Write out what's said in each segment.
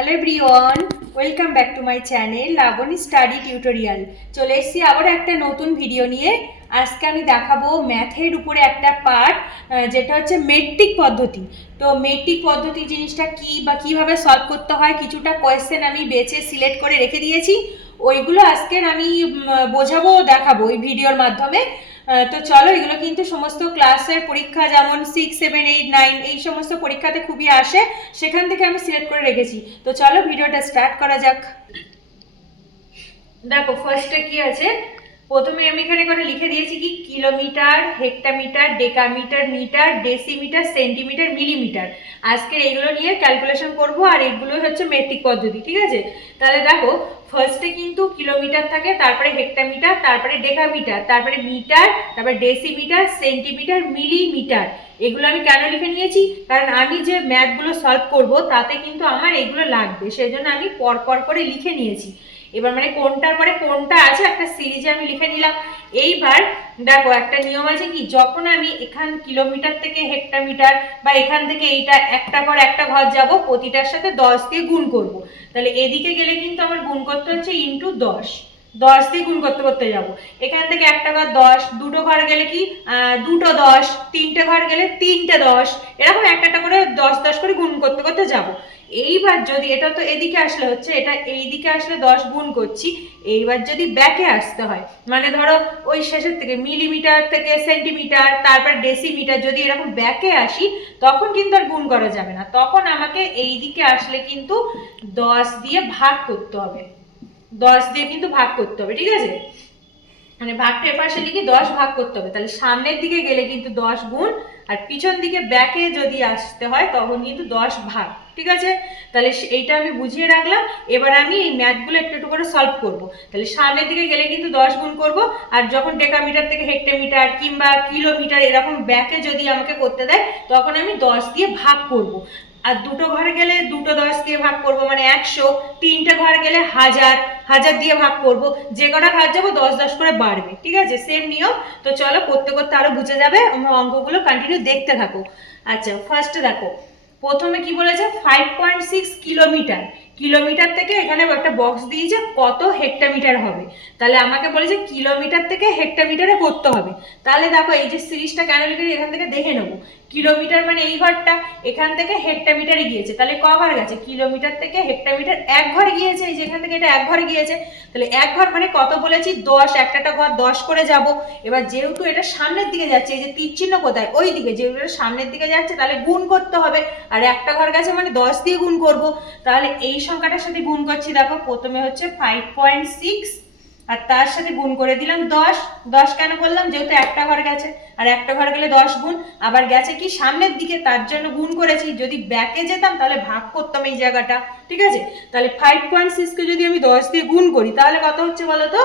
Hello everyone, welcome back to my channel Labani study tutorial. চলে এসেছি আবার একটা নতুন ভিডিও নিয়ে। আজকে আমি দেখাবো ম্যাথের উপরে একটা পার্ট, যেটা হচ্ছে মেট্রিক পদ্ধতি। তো মেট্রিক পদ্ধতি জিনিসটা কি বা কিভাবে সলভ করতে হয়, কিছুটা কোয়েশ্চেন আমি বেছে সিলেক্ট করে রেখে দিয়েছি। ওইগুলো আজকের আমি বোঝাবো, দেখাবো এই ভিডিওর মাধ্যমে। তো চলো, এগুলো কিন্তু সমস্ত ক্লাসের পরীক্ষা, যেমন 6, 7, 8, 9 এই সমস্ত পরীক্ষাতে খুবই আসে, সেখান থেকে আমি সিলেক্ট করে রেখেছি। তো চলো ভিডিওটা স্টার্ট করা যাক। দেখো ফার্স্টে কি আছে, প্রথমে আমি এখানে করে লিখে দিয়েছি কি kilometre, hectometre, decametre, metre, decimetre, centimetre, millimetre. আজকের এইগুলো নিয়ে ক্যালকুলেশন করব, আর এগুলো হচ্ছে মেট্রিক পদ্ধতি, ঠিক আছে? তাহলে দেখো ফার্স্টে কিন্তু কিলোমিটার থাকে, তারপরে হেক্টোমিটার, তারপরে ডেকামিটার, তারপরে মিটার, তারপরে ডেসিমিটার, সেন্টিমিটার, মিলিমিটার। এগুলো আমি কেন লিখে নিয়েছি, কারণ আমি যে ম্যাথগুলো সলভ করব তাতে কিন্তু আমার এগুলো লাগবে, সেই জন্য আমি পরপর করে লিখে নিয়েছি। এবার মানে কোনটার পরে কোনটা আছে একটা সিরিজে আমি লিখে নিলাম। এইবার দেখো একটা নিয়ম আছে কি, যখন আমি এখান কিলোমিটার থেকে হেক্টোমিটার বা এখান থেকে এইটা একটা ঘর একটা ঘর যাব, প্রতিটার সাথে 10 দিয়ে গুণ করব। তাহলে এদিকে গেলে কিন্তু আমার গুণ করতে হচ্ছে ইন্টু 10, 10 দিয়ে গুণ করতে করতে যাব। এখান থেকে একটা ঘর 10, দুটো ঘর গেলে কি দুটো 10, তিনটে ঘর গেলে তিনটে 10, এরকম একটা একটা করে 10 10 করে গুণ করতে করতে যাব। এইবার যদি এটা তো এদিকে আসলে হচ্ছে, এটা এই দিকে আসলে 10 গুণ করছি। এইবার যদি ব্যাকে আসতে হয়, মানে ধরো ওই শেষের থেকে মিলিমিটার থেকে সেন্টিমিটার, তারপর ডেসিমিটার, যদি এরকম ব্যাকে আসি তখন কিন্তু আর গুণ করা যাবে না, তখন আমাকে এই দিকে আসলে কিন্তু 10 দিয়ে ভাগ করতে হবে, 10 দিয়ে কিন্তু ভাগ করতে হবে, ঠিক আছে? মানে ভাগটা এপাশে লিখে 10 ভাগ করতে হবে, তাহলে সামনের দিকে গেলে কিন্তু 10 গুণ, আর পিছন দিকে ব্যাকে যদি আসতে হয় তখন কিন্তু 10 ভাগ, ঠিক আছে? তাহলে এইটা আমি বুঝিয়ে রাখলাম। এবার আমি এই ম্যাথগুলো একটু একটু করে সলভ করব। তাহলে সামনের দিকে গেলে কিন্তু 10 গুণ করব, আর যখন ডেকামিটার থেকে হেক্টোমিটার কিংবা কিলোমিটার এরকম ব্যাকে যদি আমাকে করতে দেয় তখন আমি 10 দিয়ে ভাগ করব। আর দুটো ঘরে গেলে দুটো 10 দিয়ে ভাগ করব, মানে 100। তিনটে ঘর গেলে 1000, 1000 দিয়ে ভাগ করব। যে কটা ঘর যাবো 10 10 করে বাড়বে, ঠিক আছে? সেম নিয়ম। তো চলো করতে করতে আরো বুঝে যাবে, অঙ্কগুলো কন্টিনিউ দেখতে থাকো। আচ্ছা ফার্স্টে দেখো, প্রথমে কি বলেছে 5.6 কিলোমিটার। কিলোমিটার থেকে এখানে একটা বক্স দিয়েছে কত হেক্টোমিটার হবে, তাহলে আমাকে বলেছে কিলোমিটার থেকে হেক্টোমিটারে করতে হবে। তাহলে দেখো এই যে সিরিজটা কেন লিখেছি এখান থেকে দেখে নেবো। কিলোমিটার মানে এই ঘরটা, এখান থেকে হেক্টোমিটারে গিয়েছে, তাহলে ক ঘর গেছে? কিলোমিটার থেকে হেক্টোমিটার এক ঘর গিয়েছে, এই যে এখান থেকে এটা এক ঘর গিয়েছে, তাহলে এক ঘর মানে কত বলেছি 10, একটা ঘর 10 করে যাব। এবার যেহেতু এটা সামনের দিকে যাচ্ছে, এই যে তীর চিহ্ন কোথায়, ওই দিকে, যেহেতু এটা সামনের দিকে যাচ্ছে তাহলে গুণ করতে হবে, আর একটা ঘর গেছে মানে 10 দিয়ে গুণ করব। তাহলে এই সংখ্যাটার সাথে গুণ করছি, দেখো প্রথমে হচ্ছে 5.6 আর তার সাথে গুণ করে দিলাম 10। 10 কেন করলাম, যেহেতু একটা ঘর গেছে, আর একটা ঘর গেলে 10 গুণ, আবার গেছে কি সামনের দিকে তার জন্য গুণ করেছি। যদি ব্যাকে যেতাম তাহলে ভাগ করতাম এই জায়গাটা, ঠিক আছে? তাহলে 5.6 কে যদি আমি 10 দিয়ে গুণ করি তাহলে কত হচ্ছে বলো তো?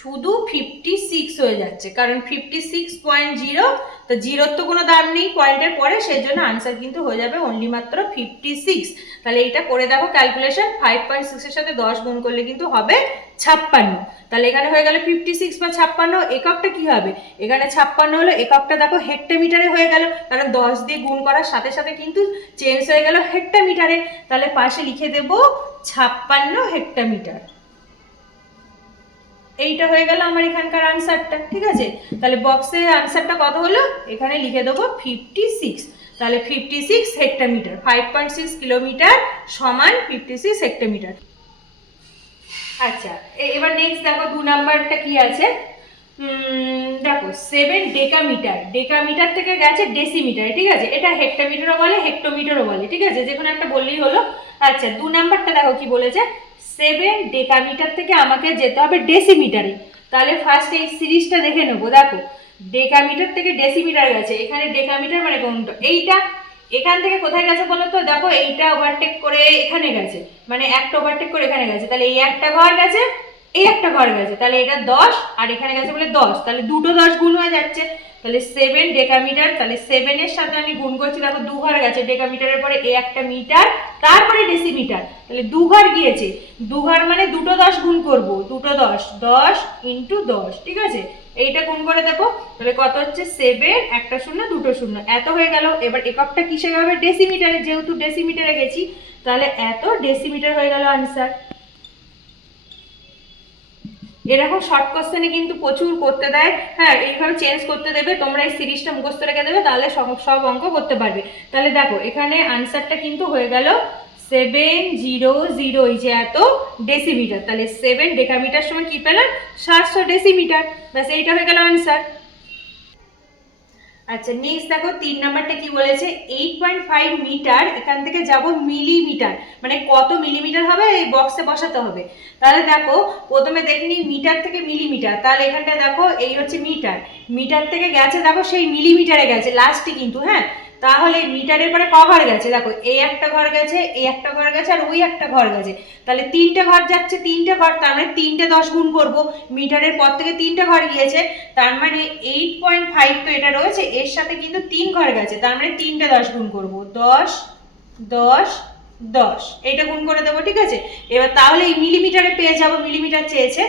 শুধু 56 হয়ে যাচ্ছে, কারণ 56.0, তো জিরোর তো কোনো দাম নেই পয়েন্টের পরে, সেই জন্য আনসার কিন্তু হয়ে যাবে অনলি মাত্র 56। তাহলে এটা করে দেখো ক্যালকুলেশন, 5.6 এর সাথে 10 গুণ করলে কিন্তু হবে 56। তাহলে এখানে হয়ে গেল 56 বা 56। এককটা কি হবে, এখানে 56 হলো, এককটা দেখো হেক্টোমিটারে হয়ে গেল, কারণ 10 দিয়ে গুণ করার সাথে সাথে কিন্তু চেঞ্জ হয়ে গেল হেক্টোমিটারে। তাহলে পাশে লিখে দেব 56 হেক্টোমিটার। এইটা হয়ে গেল আমার এখানকার আনসারটা, ঠিক আছে? তাহলে বক্সে আনসারটা কত হলো, এখানে লিখে দেবো 56। তাহলে 56 হেক্টোমিটার, 5.6 কিলোমিটার সমান 56 হেক্টোমিটার। আচ্ছা এবার নেক্সট দেখো 2 নাম্বারটা কি আছে। দেখো 7 ডেকামিটার, ডেকামিটার থেকে গেছে ডেসিমিটার, ঠিক আছে? এটা হেক্টোমিটারও বলে হেক্টোমিটারও বলে, ঠিক আছে? যে কোনো একটা বললেই হলো। আচ্ছা 2 নাম্বারটা দেখো কি বলেছে, 7 ডেকামিটার থেকে আমাকে যেতে হবে ডেসিমিটারে। তাহলে ফার্স্ট এই সিরিজটা দেখে নেবো। দেখো ডেকামিটার থেকে ডেসিমিটার গেছে, এখানে ডেকামিটার মানে কোনটা, এইটা। এখান থেকে কোথায় গেছে বলো তো? দেখো এইটা ওভারটেক করে এখানে গেছে, মানে একটা ওভারটেক করে এখানে গেছে, তাহলে এই একটা ঘর গেছে, এই একটা ঘর গেছে, তাহলে এটা 10 আর এখানে গেছে বলে 10, তাহলে দুটো 10 গুণ হয়ে যাচ্ছে। তাহলে 7 ডেকামিটার, তাহলে 7 এর সাথে আমি গুণ করছি, দেখো দু ঘর গেছে, ডেকামিটারের পরে এই একটা মিটার, তারপরে ডেসিমিটার, তাহলে দু ঘর গিয়েছে, দু ঘর মানে দুটো 10 গুণ করব, দুটো 10, 10 ইন্টু 10, ঠিক আছে? এইটা গুণ করে দেবো, তাহলে কত হচ্ছে 7, একটা শূন্য দুটো শূন্য, এত হয়ে গেল। এবার এককটা কিসে হবে, ডেসিমিটারে, যেহেতু ডেসিমিটারে গেছি তাহলে এত ডেসিমিটার হয়ে গেল আনসার। এরকম শর্ট কোশ্চেনে কিন্তু প্রচুর করতে দেয়, হ্যাঁ এইভাবে চেঞ্জ করতে দেবে, তোমরা এই সিরিজটা মুখস্থ রেখে দেবে, তাহলে সব অঙ্ক করতে পারবে। তাহলে দেখো এখানে আনসারটা কিন্তু হয়ে গেল 700, এই যে এত ডেসিমিটার। তাহলে 7 ডেকামিটার সময় কি পেলাম? 700 ডেসিমিটার। ব্যাস এইটা হয়ে গেল আনসার। আচ্ছা নেক্সট দেখো 3 নাম্বারটা কি বলেছে, 8.5 মিটার এখান থেকে যাব মিলিমিটার, মানে কত মিলিমিটার হবে এই বক্সে বসাতে হবে। তাহলে দেখো প্রথমে দেখে নিই মিটার থেকে মিলিমিটার, তাহলে এখানটা দেখো এই হচ্ছে মিটার, মিটার থেকে গেছে দেখো সেই মিলিমিটারে গেছে লাস্টে কিন্তু, হ্যাঁ তাহলে মিটারের পরে ক ঘর গেছে, দেখো এই একটা ঘর গেছে, এই একটা ঘর গেছে, আর ওই একটা ঘর গেছে, তাহলে 3টে ঘর যাচ্ছে, 3টে ঘর, তার মানে 3টে 10 গুণ করবো, মিটারের পর থেকে 3টে ঘর গিয়েছে, তার মানে 8.5 তো এটা রয়েছে, এর সাথে কিন্তু 3 ঘর গেছে, তার মানে 3টে 10 গুণ করবো, 10 10 10, এইটা গুণ করে দেবো, ঠিক আছে। এবার তাহলে এই মিলিমিটারে পেয়ে যাবো, মিলিমিটার চেয়েছে।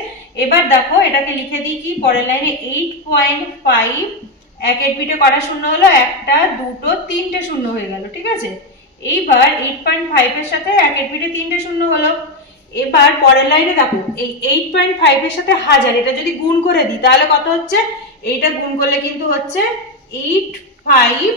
এবার দেখো এটাকে লিখে দিই কি পরের লাইনে, 8.5 একের পিঠে কটা শূন্য হলো, একটা দুটো তিনটে শূন্য হয়ে গেল, ঠিক আছে। এইবার 8.5 এর সাথে একের পিঠে 3টে শূন্য হলো। এবার পরের লাইনে দেখো এই 8.5 এর সাথে 1000, এটা যদি গুণ করে দিই তাহলে কত হচ্ছে, এইটা গুণ করলে কিন্তু হচ্ছে 85,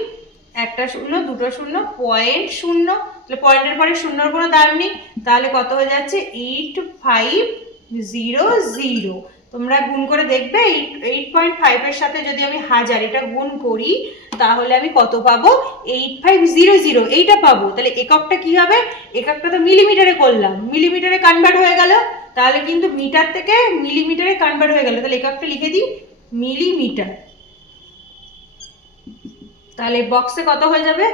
একটা শূন্য দুটো শূন্য, 0.0, তাহলে পয়েন্টের পরে শূন্যর কোনো দাম নেই, তাহলে কত হয়ে যাচ্ছে 8500। তোমরা গুণ করে দেখবে 8.5 এর সাথে যদি আমি 1000 এটা গুণ করি তাহলে আমি কত পাবো, 8500 এইটা পাবো। তাহলে এককটা কি হবে, এককটা তো মিলিমিটারে করলাম, মিলিমিটারে কনভার্ট হয়ে গেল, তাহলে কিন্তু মিটার থেকে মিলিমিটারে কনভার্ট হয়ে গেল, তাহলে এককটা লিখে দিই মিলিমিটার। তাহলে বক্সে কত হয়ে যাবে,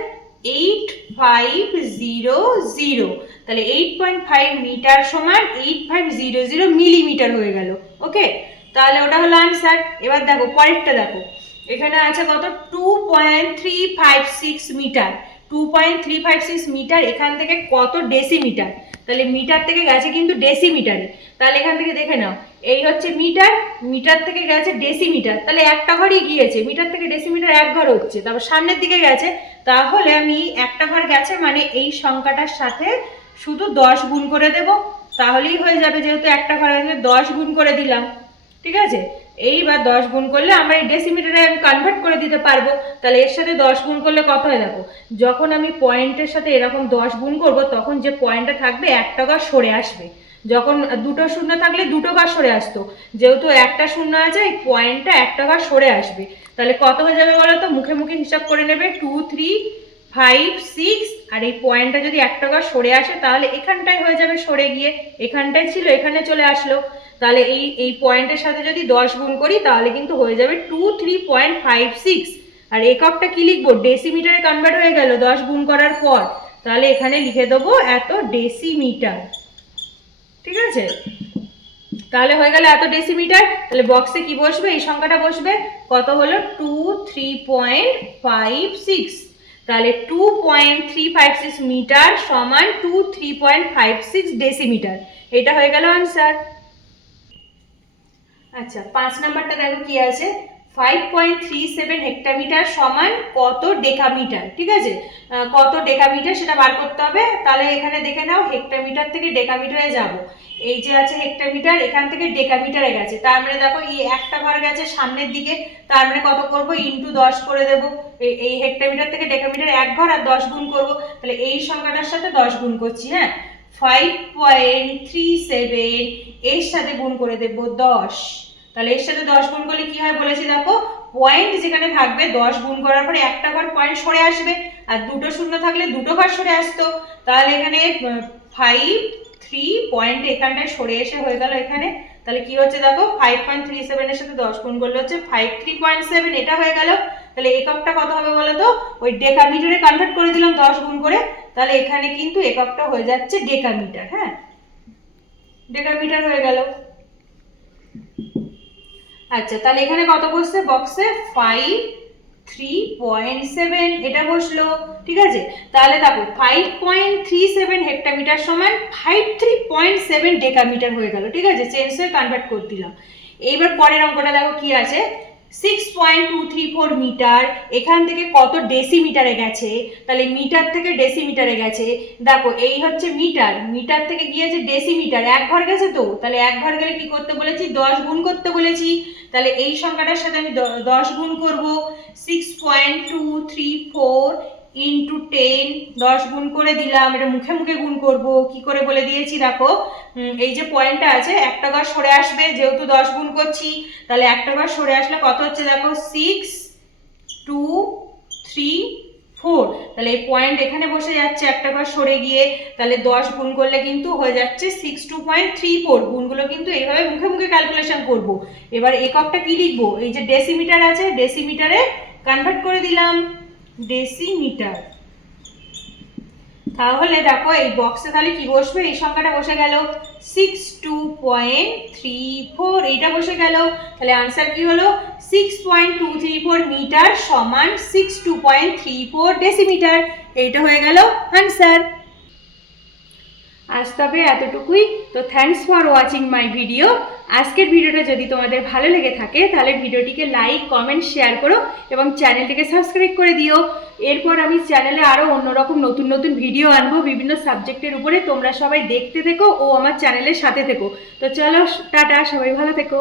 8500, তাহলে 8.5 মিটার সমান 8500 মিলিমিটার হয়ে গেল। ওকে, তাহলে ওটা হলো আনসার। এবার দেখো পরেরটা দেখো, এখানে আছে কত, 2.356 মিটার, 2.356 মিটার এখান থেকে কত ডেসিমিটার, তাহলে মিটার থেকে গেছে কিন্তু ডেসিমিটারে, তাহলে এখান থেকে দেখে নাও এই হচ্ছে মিটার, মিটার থেকে গেছে ডেসিমিটার, তাহলে একটা ঘরই গিয়েছে, মিটার থেকে ডেসিমিটার এক ঘর হচ্ছে, তারপর সামনের দিকে গেছে, তাহলে আমি একটা ঘর গেছে মানে এই সংখ্যাটার সাথে শুধু 10 গুণ করে দেব, তাহলেই হয়ে যাবে, যেহেতু একটা ঘর আছে 10 গুণ করে দিলাম, ঠিক আছে। এইবার 10 গুণ করলে আমরা এই ডেসিমিটারে আমি কনভার্ট করে দিতে পারবো, তাহলে এর সাথে 10 গুণ করলে কত হয় দেখো, যখন আমি পয়েন্টের সাথে এরকম 10 গুণ করব তখন যে পয়েন্টটা থাকবে একটা ঘর সরে আসবে, যখন দুটো শূন্য থাকলে দুটো ঘর সরে আসতো, যেহেতু একটা শূন্য আছে এই পয়েন্টটা একটা ঘর সরে আসবে, তাহলে কত হয়ে যাবে বলো তো, মুখে মুখে হিসাব করে নেবে, 2 3 5 6, আর এই পয়েন্টটা যদি একটা ঘর সরে আসে তাহলে এখানটায় হয়ে যাবে সরে গিয়ে, এখানটায় ছিল এখানে চলে আসলো, তাহলে এই পয়েন্টের সাথে যদি 10 গুণ করি তাহলে কিন্তু হয়ে যাবে 23.56, আর এককটা কি লিখবো, ডেসিমিটারে কনভার্ট হয়ে গেল 10 গুণ করার পর, তাহলে এখানে লিখে দেবো এত ডেসিমিটার, ঠিক আছে। তাহলে হয়ে গেল এত ডেসিমিটার, তাহলে বক্সে কি বসবে, এই সংখ্যাটা বসবে, কত হলো 23.56, তাহলে 2.356 মিটার সমান 23.56 ডেসিমিটার, এটা হয়ে গেল আনসার। আচ্ছা 5 নাম্বারটা দেখো কি আছে, 5.37 হেক্টোমিটার সমান কত ডেকামিটার, ঠিক আছে, কত ডেকামিটার সেটা বার করতে হবে। তাহলে এখানে দেখে নাও হেক্টোমিটার থেকে ডেকামিটারে যাব, এই যে আছে হেক্টোমিটার, এখান থেকে ডেকামিটারে গেছে, তার মানে দেখো এই একটা ঘর গেছে সামনের দিকে, তার মানে কত করব, ইন্টু 10 করে দেবো, এই হেক্টোমিটার থেকে ডেকামিটার এক ঘর আর 10 গুণ করব, তাহলে এই সংখ্যাটার সাথে 10 গুণ করছি, হ্যাঁ 5.37 এর সাথে গুণ করে দেব 10, তাহলে এর সাথে 10 গুণ করলে কি হয় বলেছি দেখো, পয়েন্ট যেখানে থাকবে 10 গুণ করার পরে একটা ঘর পয়েন্ট সরে আসবে, আর দুটো শূন্য থাকলে দুটো ঘর সরে আসতো, তাহলে এখানে 5.3 পয়েন্ট এখানটায় সরে এসে হয়ে গেল এখানে, তাহলে কি হচ্ছে দেখো 5.37 এর সাথে 10 গুণ করলে হচ্ছে 53.7, এটা হয়ে গেল। তাহলে এককটা কত হবে বলো তো, ওই ডেকামিটারে কনভার্ট করে দিলাম 10 গুণ করে, তাহলে এখানে কিন্তু এককটা হয়ে যাচ্ছে ডেকামিটার, হ্যাঁ ডেকামিটার হয়ে গেল। আচ্ছা তাহলে এখানে কত বসছে বক্সে, 53.7 এটা বসলো, ঠিক আছে। তাহলে দেখো 5.37 হেক্টোমিটার সমান 53.7 ডেকামিটার হয়ে গেল, ঠিক আছে, চেঞ্জ হয়ে কনভার্ট করে দিলাম। এইবার পরের অঙ্কটা দেখো কি আছে, 6.234 মিটার। এখান থেকে কত ডেসিমিটারে গেছে, তাহলে মিটার থেকে ডেসিমিটারে গেছে। দেখো এই হচ্ছে মিটার, মিটার থেকে গিয়েছে ডেসিমিটার, এক ঘর গেছে তো, তাহলে এক ঘর গেলে কি করতে বলেছি, 10 গুণ করতে বলেছি। তাহলে এই সংখ্যাটার সাথে আমি 10 গুণ করব। 6.234 ইন্টু 10, 10 গুণ করে দিলাম। এটা মুখে মুখে গুণ করব, কি করে বলে দিয়েছি দেখো। এই যে পয়েন্টটা আছে একটা ঘর সরে আসবে, যেহেতু 10 গুণ করছি, তাহলে একটা ঘর সরে আসলে কত হচ্ছে দেখো, 6 2 3 4। তাহলে এই পয়েন্ট এখানে বসে যাচ্ছে একটা ঘর সরে গিয়ে, তাহলে 10 গুণ করলে কিন্তু হয়ে যাচ্ছে 62.34। গুণগুলো কিন্তু এইভাবে মুখে মুখে ক্যালকুলেশন করব। এবার এককটা কি লিখবো, এই যে ডেসিমিটার আছে, ডেসিমিটারে কনভার্ট করে দিলাম, ডেসিমিটার। তাহলে দেখো এই বক্সে তাহলে কি বসবে, এই সংখ্যাটা বসে গেল 62.34, এইটা বসে গেল। তাহলে আনসার কি হলো, 6.234 মিটার সমান 62.34 ডেসিমিটার। এইটা হয়ে গেল আনসার। আজ তবে এতটুকুই। তো thanks for watching my video. আজকের ভিডিওটা যদি তোমাদের ভালো লেগে থাকে তাহলে ভিডিওটিকে লাইক, কমেন্ট, শেয়ার করো এবং চ্যানেলটিকে সাবস্ক্রাইব করে দিও। এরপর আমি চ্যানেলে আরও অন্যরকম নতুন নতুন ভিডিও আনবো বিভিন্ন সাবজেক্টের উপরে। তোমরা সবাই দেখতে থেকো ও আমার চ্যানেলের সাথে থেকো। তো চলো টাটা, সবাই ভালো থেকো।